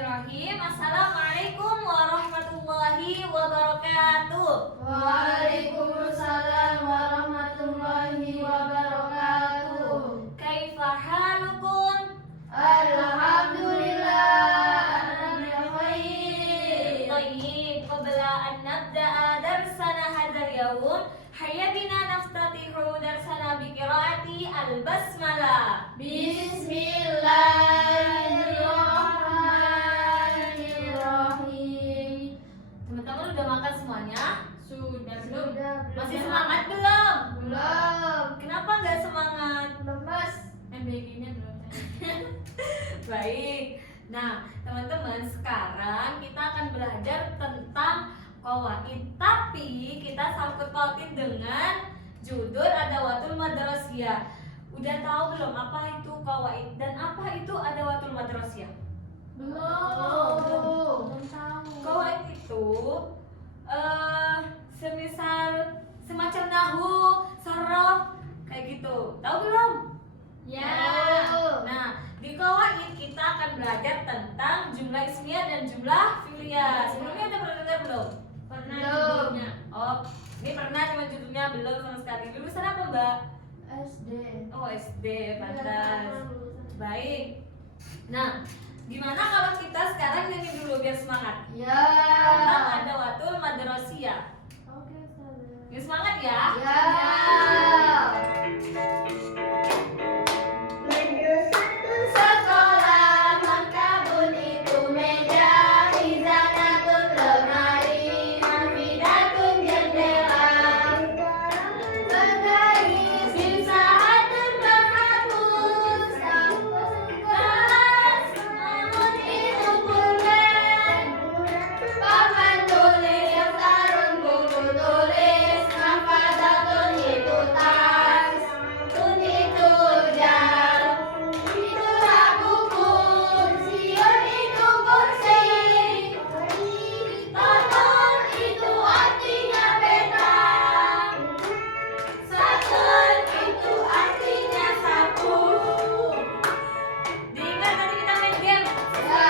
Bismillahirrahmanirrahim. Assalamualaikum warahmatullahi wabarakatuh. Waalaikumsalam warahmatullahi wabarakatuh. Kaifa halukum? Alhamdulillah, ana khair. Tayyib, qabla an nabda'a darsana hadzal yawm, hayya bina naftatihu darsana bi qiraati al-basmalah. Bismillahirrahmanirrahim. Teman-teman udah makan semuanya? Sudah belum? Masih semangat belum? Belum. Kenapa nggak semangat? Lemas. MBG-nya belum. Baik. Nah, teman-teman, sekarang kita akan belajar tentang qawaid, tapi kita sangkut pautin dengan judul Adawatul Madrasiyah. Udah tahu belum apa itu qawaid dan apa itu Adawatul Madrasiyah? Belum. Qawaid itu semisal semacam nahu, saraf kayak gitu. Tahu belum? Ya. Nah, di qawaid kita akan belajar tentang jumlah ismiyah dan jumlah fi'liyah. Sebelumnya udah pernah dengar belum? Pernah Belum. judulnya. Oh, ini pernah cuma judulnya belum sama sekali. Lulusan apa, Mbak? SD. Oh, SD, pantas. Baik. Nah, gimana kalau kita sekarang nyanyi dulu biar semangat? Ya. Tentang Adawatul Madrasiyah. Oke, Ustazah. Biar semangat ya. Ya. Sekolah maktabun itu meja, hizanatun lemari, hafidatun jendela, penggaris simsahatun penghapus, kelas namun itu pulpen, papan tulis yang sarung buku tulis, nafadatun itu tas, tun itu jam, itulah buku, siun itu kursi, tonton itu artinya peta, satur itu artinya sapu. Diingat nanti kita main game. Ya.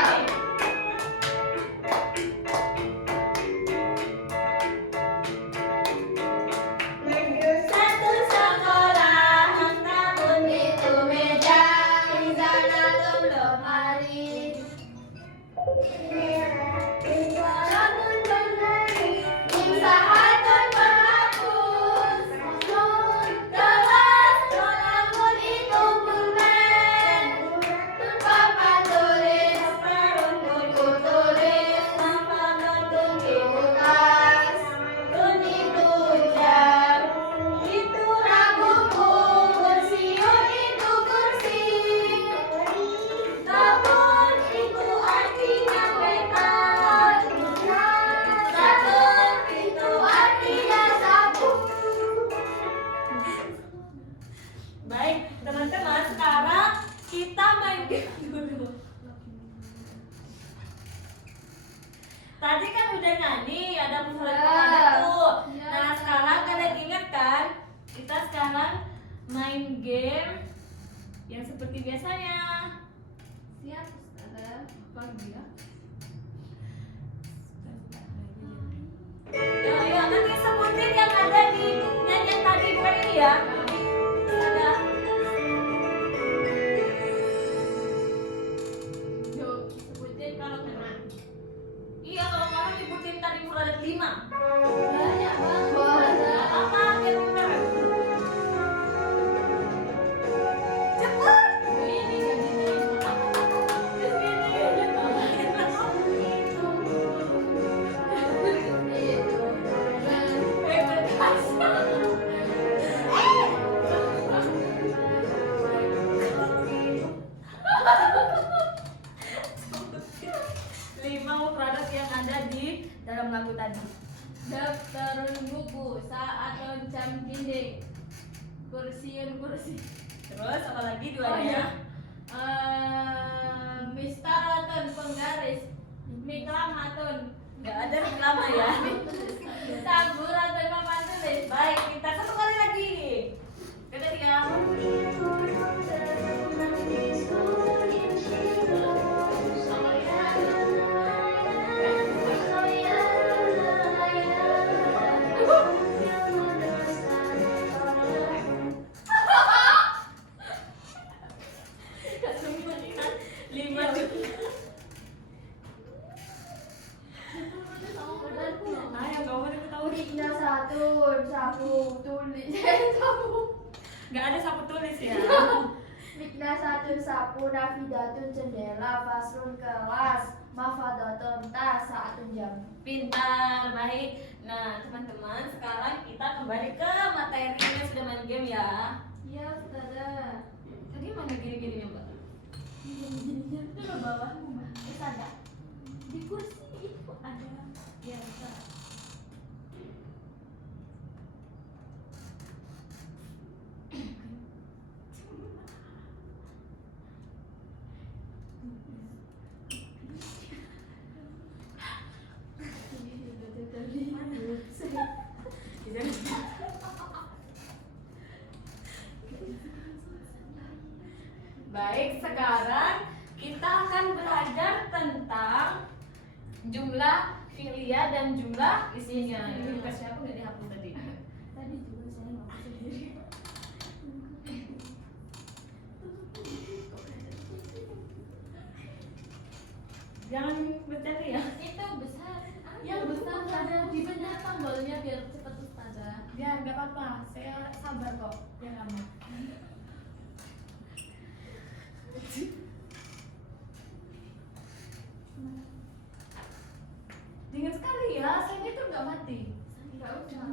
Satu sekolah, maktabun itu meja, hizanatun lemari, simsahatun penghapus, kelas kolamun itu pulpen, papan tulis, buku tulis, nafadatun itu tas, tun itu jam, itulah buku, kursiun itu kursi, tabun itu artinya peta, satur itu artinya sapu. Baik, teman-teman, sekarang kita main game dulu. Tadi kan udah nyanyi, ada mufrad ada tuh. Ya. Nah, sekarang kalian ingat kan? Kita sekarang main game yang seperti biasanya. Siap, Ustazah. Apa dia? Ayo, nanti sebutin yang ada di nyanyian tadi, bukan ini ya? Ada. Yuk, sebutin kalau kena. Iya, kalau kamu nyebutin tadi mufrad 5. Banyak banget. Gak apa-apa, biar bener. Cepet. Ini Lima mufradat yang ada di dalam lagu tadi. daftarun buku, saatun jam dinding, kursiun kursi. Terus apa lagi Oh duanya? ya. Mistaratun penggaris, miklamatun, Gak ada reklama ya. saburatun papan tulis. Baik, kita satu kali lagi. Ketiga. Kamu udah tahu. Mikna satu, sapu tulis. Sapu. Nggak ada sapu tulis ya. Mikna satu sapu, nafidatun jendela, fasrun kelas, mafadatun tas, saatun jam. Pintar, baik. Nah, teman-teman, sekarang kita kembali ke materinya sudah main game ya. Iya, Ustazah. Tadi mana gini-gininya, Mbak? Gini-gininya itu lo bawahmu, Mbak. Ada. Di kursi itu ada. Ya, Ustaz. Baik, sekarang kita akan belajar tentang jumlah filia dan jumlah isinya. Ini dikasih aku nggak dihapus tadi? Tadi juga saya ngomong sendiri. Jangan bercanda ya. Itu besar. Yang besar ada di benar tombolnya biar cepat Ustazah. Ya, nggak apa-apa. Saya sabar kok. Ya lama. Dingin sekali ya. Saya itu nggak mati. Enggak usah.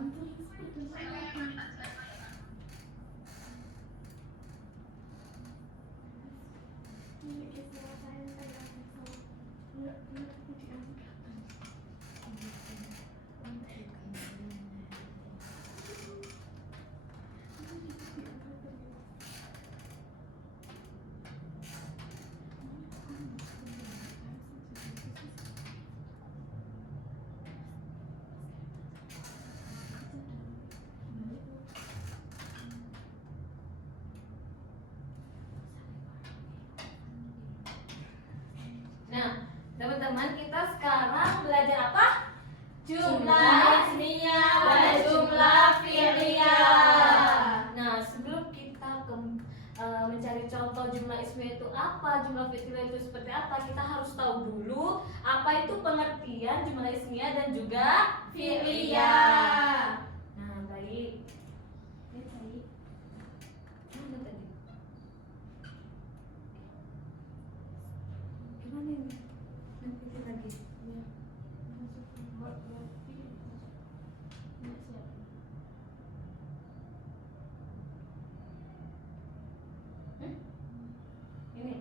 Nah, teman-teman, kita sekarang belajar apa? Jumlah ismiyah dan jumlah fi'liyah. Nah, sebelum kita mencari contoh jumlah ismiyah itu apa, jumlah fi'liyah itu seperti apa, kita harus tahu dulu apa itu pengertian jumlah ismiyah dan juga Fi'liyah. Nah, baik. Mana tadi? Gimana ini? Nanti lagi. Ya. Ini.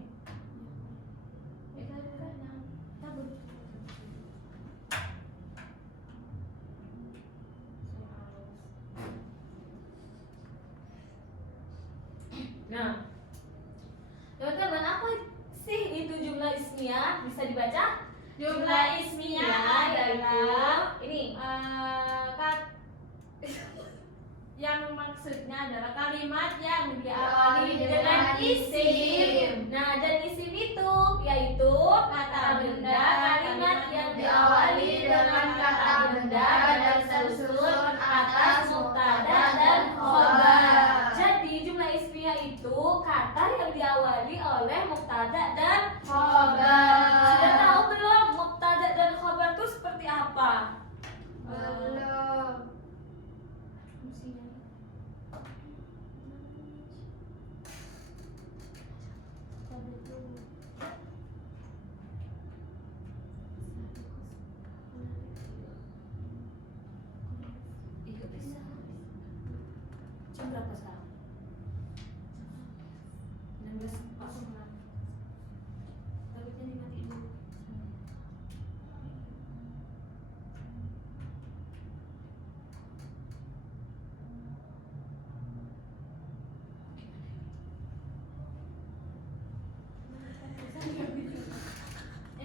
Nah, teman-teman, apa sih itu jumlah ismiyah? Bisa dibaca? Jumlah ismiyah yaitu adalah ini. Yang maksudnya adalah kalimat yang diawali dengan dengan isim. isim. Nah, dan isim itu yaitu kata benda, kalimat yang diawali dengan kata benda dan tersusun atas mubtada dan khobar. Jadi jumlah ismiyah itu kata yang diawali oleh mubtada dan khobar. Sudah tahu belum mubtada dan khobar itu seperti apa? Belum. Ikut bisa. Jam berapa sekarang? 16.40. Takutnya dimatiin dulu.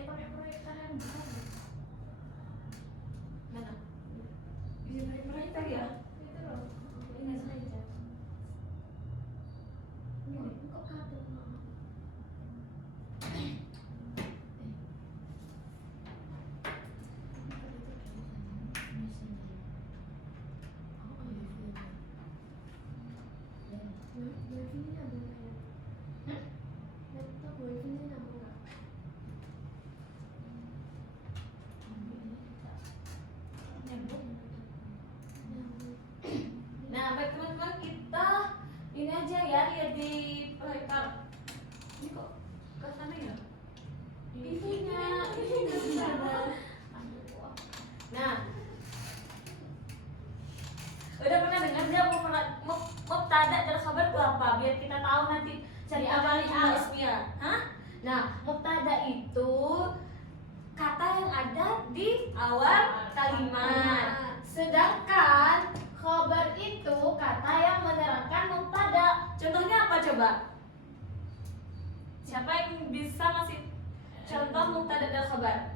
Pakai proyektor yang besar. Mana? Bisa pakai proyektor ya? Itu loh. Ini saja. Tar. Ini kok ke sana ya? Pintunya. Nah, udah pernah dengar dia mubtada dan khabar itu apa? Biar kita tahu nanti cari awal jumlah ismiyah. Hah? Nah, mubtada itu kata yang ada di awal kalimat. Sedangkan khabar itu kata yang menerangkan mubtada. Contohnya apa coba? Siapa yang bisa ngasih contoh mubtada dan khabar?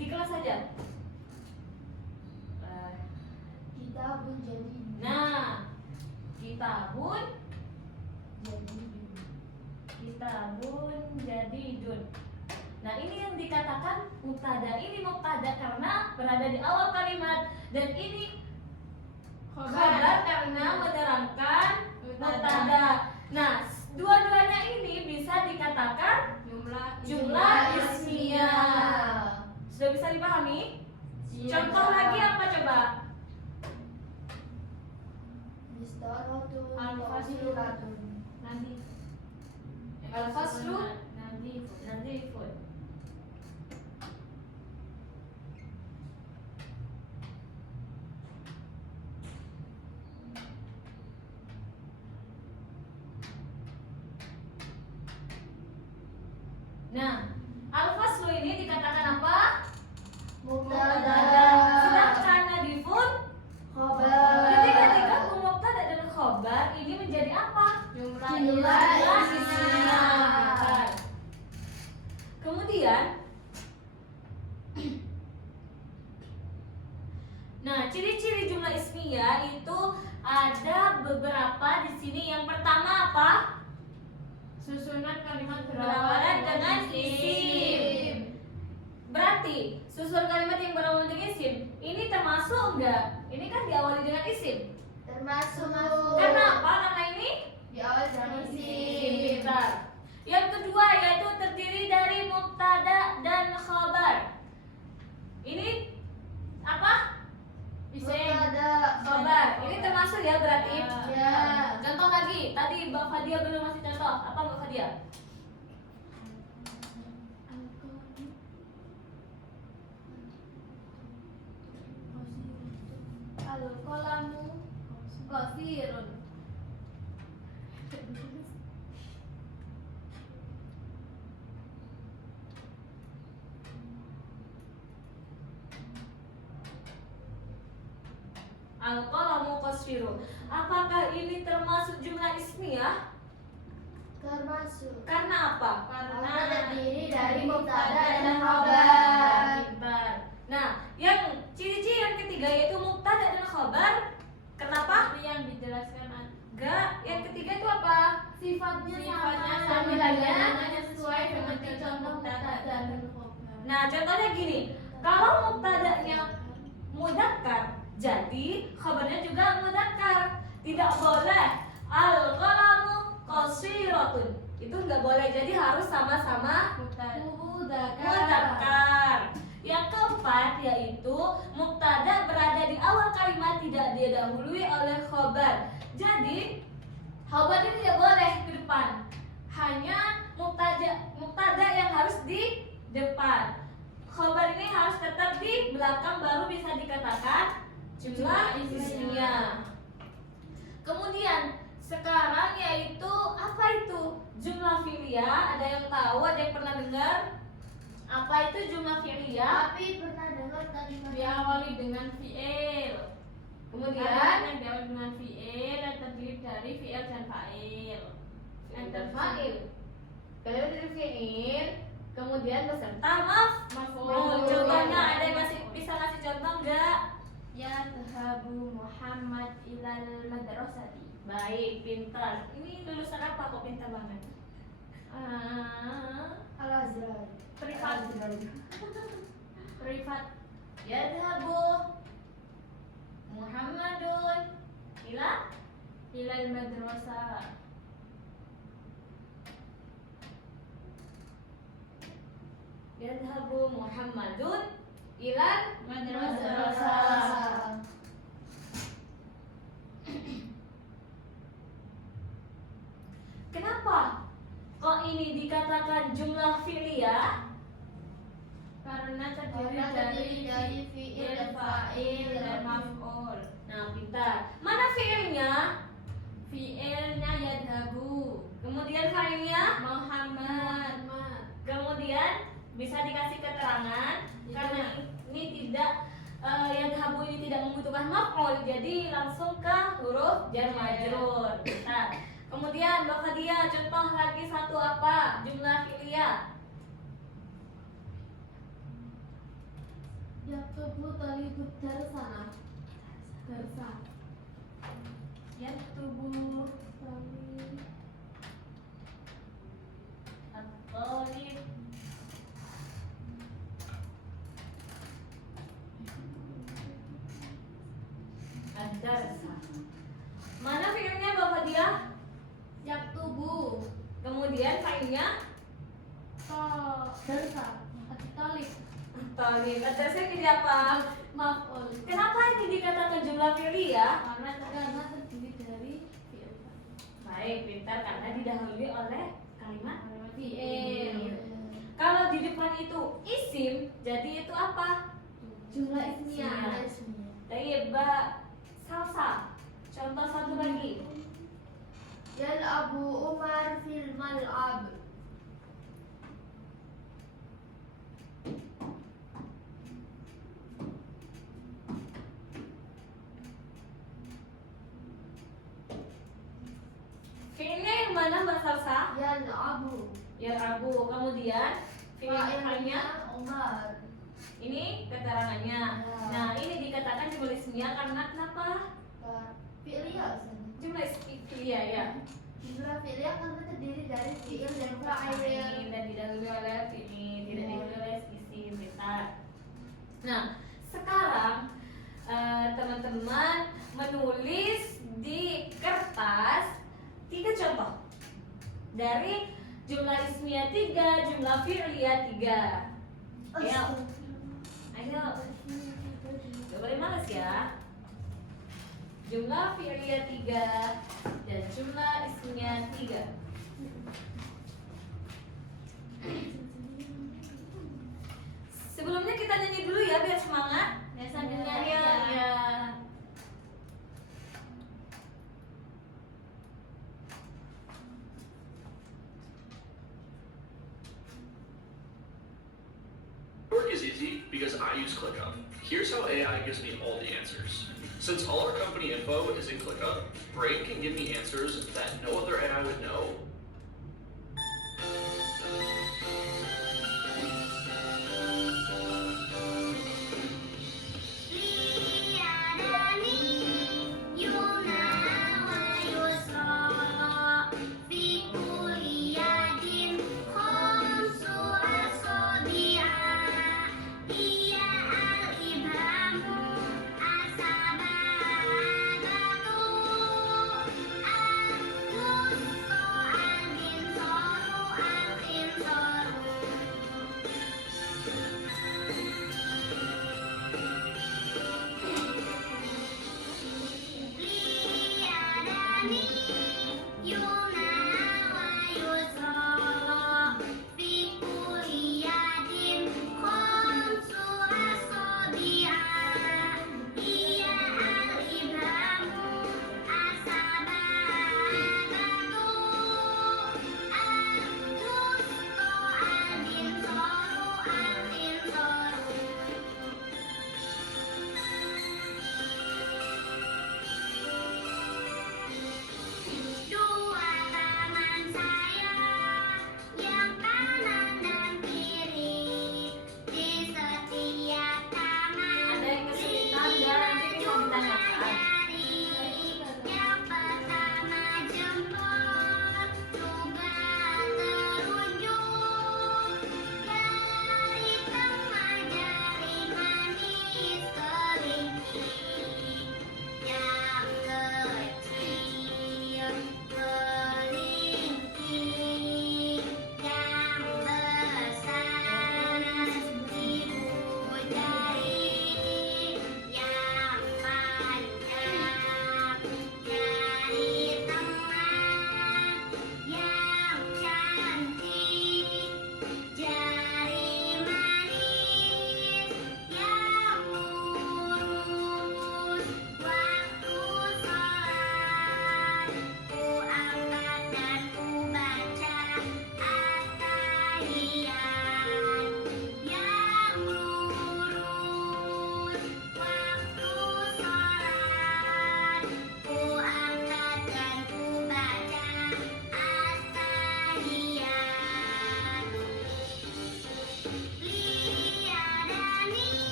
Di kelas saja. Kitabun jadi. Nah, kitabun jadidun. Nah, ini yang dikatakan mubtada. Ini mubtada karena berada di awal kalimat, dan ini khabar karena menerangkan mubtada. Nah, dua-duanya ini bisa dikatakan jumlah ismiyah. Sudah bisa dipahami? Contoh lagi apa coba? Mistaratun Al-faslu. Nanti. Al-faslu Nanti. nadhifun. Nah, al-faslu ini dikatakan apa? Mubtada. Sedangkan nadhifun Khabar. ketika digabung mubtada dan khabar ini menjadi apa? Jumlah ismiyah. Bentar. Kemudian nah, ciri-ciri jumlah ismiyah itu ada beberapa di sini. Yang pertama apa? Susunan kalimat Berawalan dengan isim. Berarti susunan kalimat yang berawal dengan isim ini termasuk enggak? Ini kan diawali dengan isim. termasuk. Karena apa? Karena ini Di awal dengan isim. isim. Bentar. Yang kedua yaitu terdiri dari mubtada dan khabar. Ini apa? Mubtada. Khabar. Ini termasuk ya berarti. Ya. Contoh lagi. Tadi Mbak Fadia belum masih contoh. Apa Mbak Fadia? Al-qalamu qasirun. Al-qalamu qasfiru. Apakah ini termasuk jumlah ismiyah? Termasuk. Karena apa? Karena terdiri dari mubtada dan khabar. Pintar. Nah, yang ciri-ciri yang ketiga yaitu mubtada dan khabar. Kenapa? Seperti yang dijelaskan Enggak. Yang ketiga itu apa? sifatnya Sifatnya sama, sama, nilainya sesuai dengan contoh mubtada dan khabar. Nah, contohnya gini. Kalau mubtadanya mudzakkar, jadi khabarnya juga mudzakkar. Tidak boleh al-qalamu qasiratun. Itu enggak boleh. Jadi harus sama-sama mudzakkar. Yang keempat yaitu mubtada berada di awal kalimat, tidak didahului oleh khabar. Jadi khabar ini tidak boleh ke depan. Hanya mubtada yang harus di depan. Khabar ini harus tetap di belakang, baru bisa dikatakan jumlah ismiyah. Kemudian sekarang yaitu apa itu? Jumlah fi'liyah. Ada yang tahu? Ada yang pernah dengar? Apa itu jumlah fi'liyah? Tapi pernah dengar kalimat Diawali dengan fi'il. Kemudian Yang diawali dengan fi'il dan terdiri dari fi'il dan fa'il. dan fa'il. Kalimat dari fi'il, kemudian beserta maf'ul. Contohnya ada yang bisa ngasih contoh enggak? Ya tahabu Muhammad ilal madrasati. Baik, pintar. Ini lulusan apa kok pintar banget? Al-Azhar. Privat. Privat. Yadhabu Muhammadun ila Ilal madrasah. Yadhabu Muhammadun ilal Madrasah. Kenapa dikatakan jumlah fi'liyah? Karena Karena terdiri dari fi'il fi'il, fa'il, dan maf'ul. Nah, pintar. Mana fi'ilnya? Fi'ilnya yadhabu, Kemudian fa'ilnya? Muhammad. Kemudian bisa dikasih keterangan karena ini tidak yadhabu ini tidak membutuhkan maf'ul, jadi langsung ke huruf jar majrur. Nah, kemudian Mbak Fadia contoh lagi satu apa? Jumlah fi'liyah. Yaktubu talibud darsana. Darsa. Yaktubu at-talib ad-darsa. Mana fi'ilnya Mbak Fadia? Yaktubu. Kemudian fa'ilnya? Darsa. At-talib. Talib. Ad-darsa ini apa? Maf'ul. Kenapa ini dikatakan jumlah fi'liyah? Karena terdiri dari fi'il. Baik, pintar karena didahului oleh kalimat Fi'il. Kalau di depan itu isim, jadi itu apa? Jumlah ismiyah. Baik, Mbak Salsa. Contoh satu lagi. Yal'abu Umar fil mal'ab. Fi'ilnya yang mana Mbak Salsa? Yal'abu. Ya Abu. Kemudian fi'ilnya Umar. ini keterangannya. Ya. Nah, ini dikatakan jumlah ismiyah karena kenapa? Fi'liyah. Jumlah ismiyah ya. Jumlah fi'liyah karena terdiri dari fi'il dan fa'il. Dan didahului oleh ini, tidak didahului oleh isim, pintar. Nah, sekarang teman-teman menulis di kertas 3 contoh dari jumlah ismiyah 3, jumlah fi'liyah 3. Ayo, gak boleh malas ya. Jumlah fi'liyah 3 dan jumlah ismiyah 3. Sebelumnya kita nyanyi dulu ya biar semangat. Ya, sambil Ya, nyanyi ya, ya. ya. Work is easy because I use ClickUp. Here's how AI gives me all the answers. Since all our company info is in ClickUp, Brain can give me answers that no other AI would know.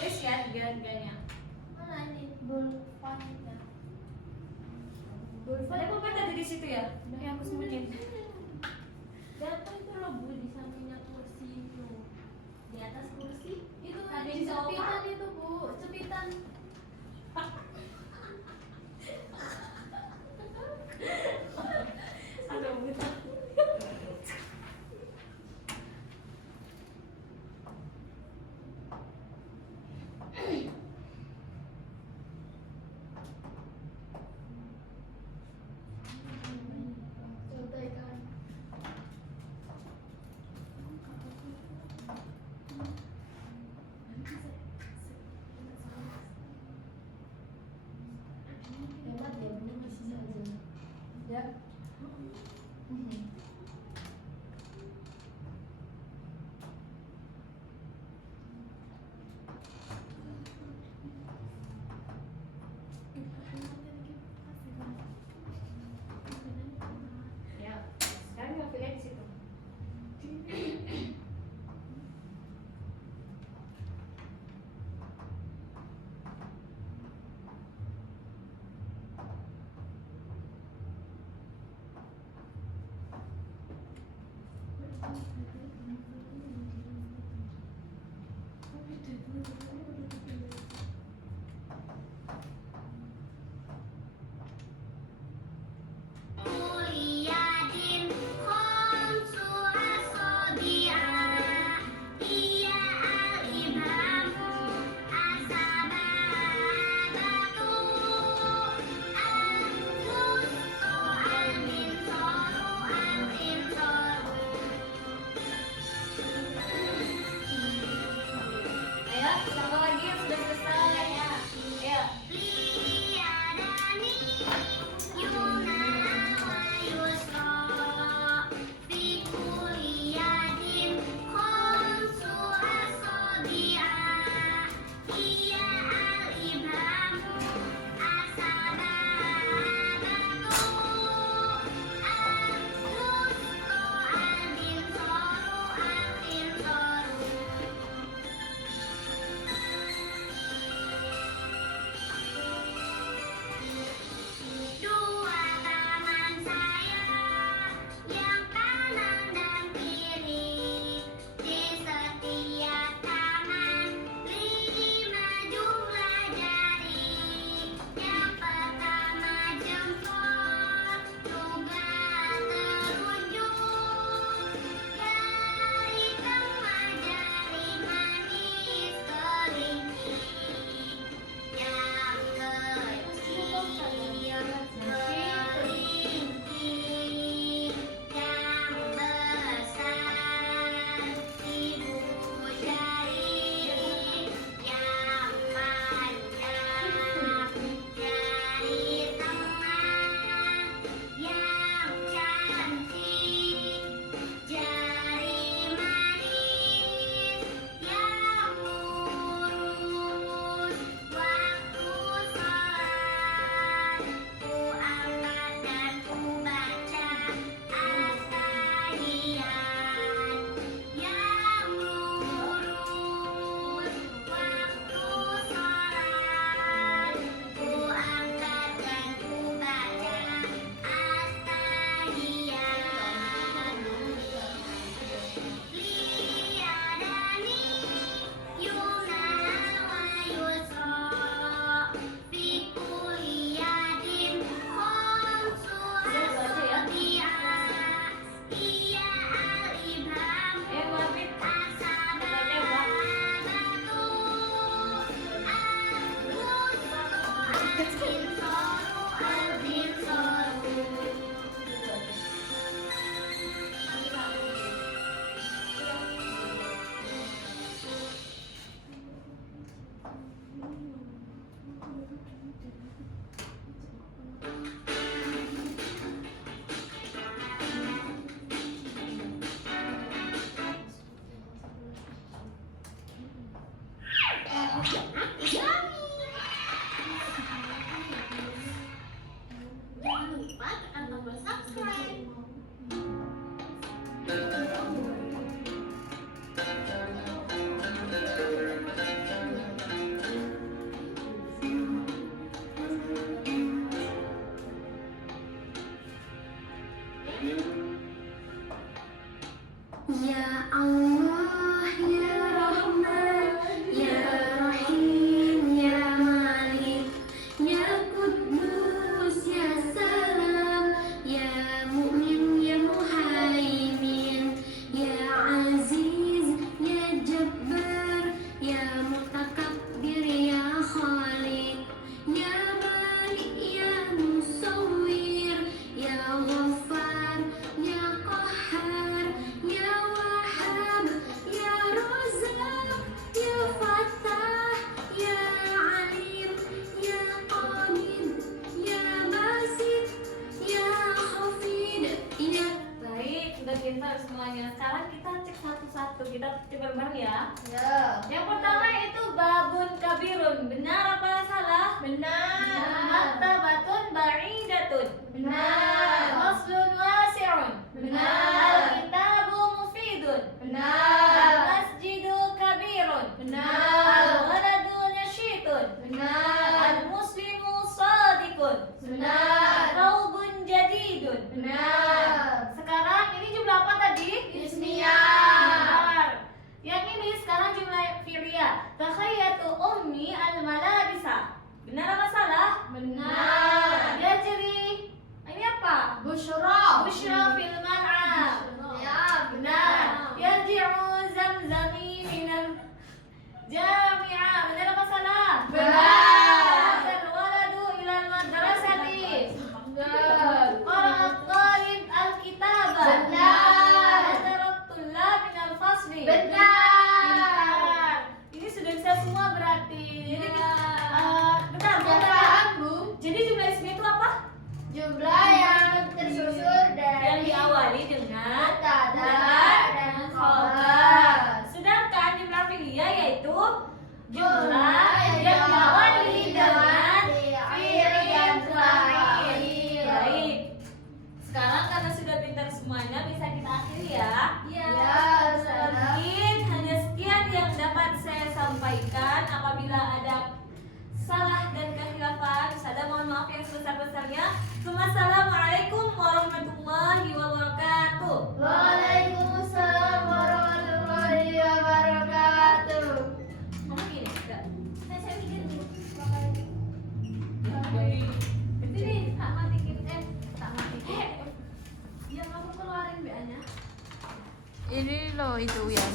tulis ya tiga-tiganya. Mana ini? Bulvan ya. Ada pulpen tadi di situ ya? Yang aku sembunyiin. Jatuh itu loh Bu di sampingnya kursi itu. Di atas kursi. Itu Ada di di sofa. cepitan itu Bu, cepitan. Aduh, betul. Contohkan. Hebat ya Bu, masih saja. Ya. kita coba bareng ya. Ya. Yang pertama itu babun kabirun. Benar apa salah? Benar. Maktabatun ba'idatun. Benar. Faslun wasi'un. Benar. Al-kitabu mufidun. Benar. Al-masjidu kabirun. Benar. Al-waladu nasyitun. Benar. Al-muslimu sadiqun. Benar. Thawbun jadidun. Benar. Sekarang ini jumlah apa tadi? Ismiyah. Benar. Yang ini sekarang jumlah fi'liyah. Takhayyatu ummi al-malabisa. Benar apa salah? Benar. Yajri. Ini apa? Busyra. Busyra fil mal'ab. Ya, Benar. Yarji'u zamzami minal jami'ah. Benar apa salah? Benar. Al-waladu ilal madrasati. Benar. Qara'at talib al-kitaba. Benar. Hadarat tullab minal fasli. Benar. Ini sudah bisa semua berarti. Jadi bentar, bentar. Paham, Bu? Jadi jumlah ismi itu apa? Jumlah yang tersusun dari Yang diawali dengan mubtada dan khobar. khabar. Sedangkan jumlah fi'liyah yaitu jumlah Jumlah yang yang diawali diawali dengan dengan fi'il yang terakhir. fa'il. Baik. Sekarang karena sudah pintar semuanya bisa kita akhiri ya. Ya, Mungkin hanya sekian yang dapat saya sampaikan. Apabila ada salah dan kehilafan, saya mohon maaf yang sebesar-besarnya. Assalamualaikum warahmatullahi wabarakatuh. Waalaikumsalam warahmatullahi wabarakatuh. Ngomong gini, enggak? Saya mikir dulu. Sini, tak matikin, tak matikin. Yang kamu keluarin BA-nya. Ini loh itu Yan.